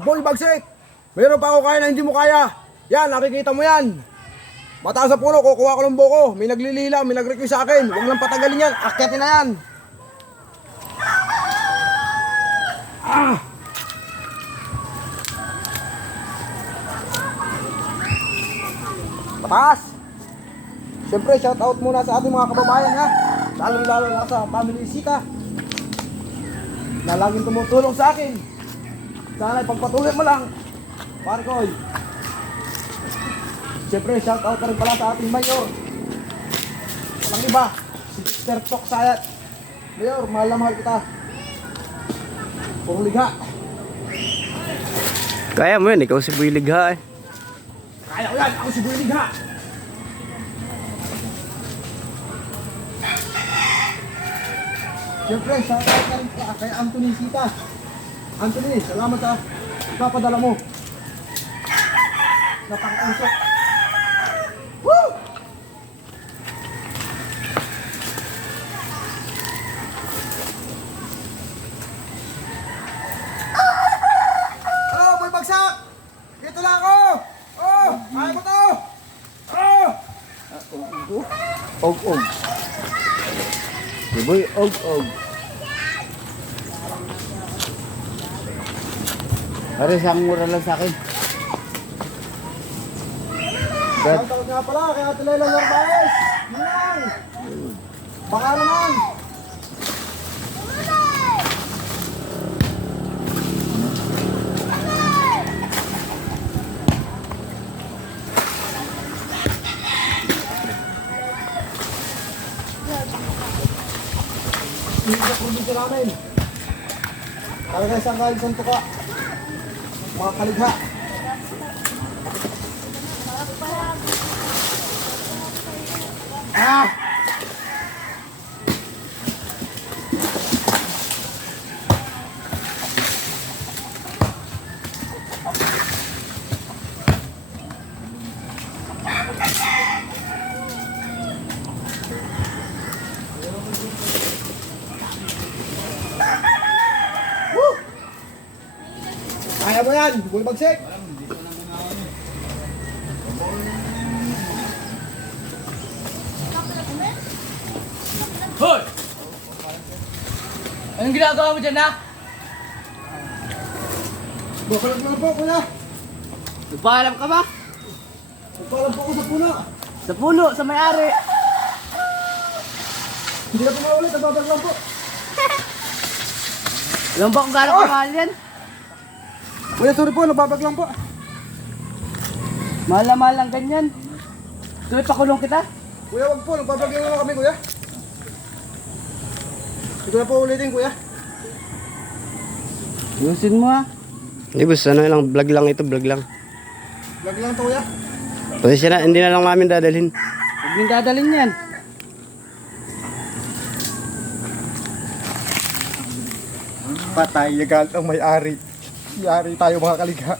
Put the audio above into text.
Boy Bagsik! Mayroon pa ako kaya na hindi mo kaya. Yan, nakikita mo yan. Mataas sa puno, kukuha ko ng buko. May naglilila, may nag-request sa akin. Huwag lang patagalin yan, akyatin na yan. Mataas! Siyempre, shout out muna sa ating mga kababayan ha. Lalo na sa family Sita na laging tumutulong sa akin. Sana ipagpatuloy mo lang, Marcoy. Siyempre, shout out na rin pala sa ating mayor. Walang iba, si Mr. Tok Sayat. Mayor, mahal na mahal kita. Puro ligha. Kaya mo yan, ikaw si Boy Ligha eh. Kaya ko yan, ako si Boy Ligha. Siyempre, shout out na rin kay Anthony Sita. Anthony, salamat sa ipapadala mo. Napang-usok. Woo! Hello, Boy Bagsak! Dito lang ako! Oh! Kaya mo to! Oh! Og. Si Boy og. Pare, isang mura lang sa akin. Shout out nga pala kay Ate Lela Narvaez! Yan! Baka naman! Hindi sa probinsya namin. Talaga isang kain santo ka. Mga kaligha. Ah! Woo! Kaya mo yan, Boy Bagsik! Hoy! Anong ginagawa mo dyan, ha? Bakalag na po, kuya! Nagpaalam ka ba? Nagpaalam po ako sa puno! Sa puno, sa may-ari. Hindi na po maulit, nagbabalag lang po! Alam ba kung gano'ng kamahal yan? Kuya, sorry po, nagbabalag lang po! Mahal na mahal lang ganyan. Tuloy pakulong kita. Kuya, wag po, nagbabalag lang kami, kuya! Hindi ko na po ulitin, kuya! Yusin mo, ha? Hindi boss, ano lang, vlog lang ito, vlog lang. Vlog lang to, kuya! Kasi hindi na lang namin dadalhin. Huwag yung dadalhin yan. Patay, yagal ang may-ari. Yari tayo mga kaligha.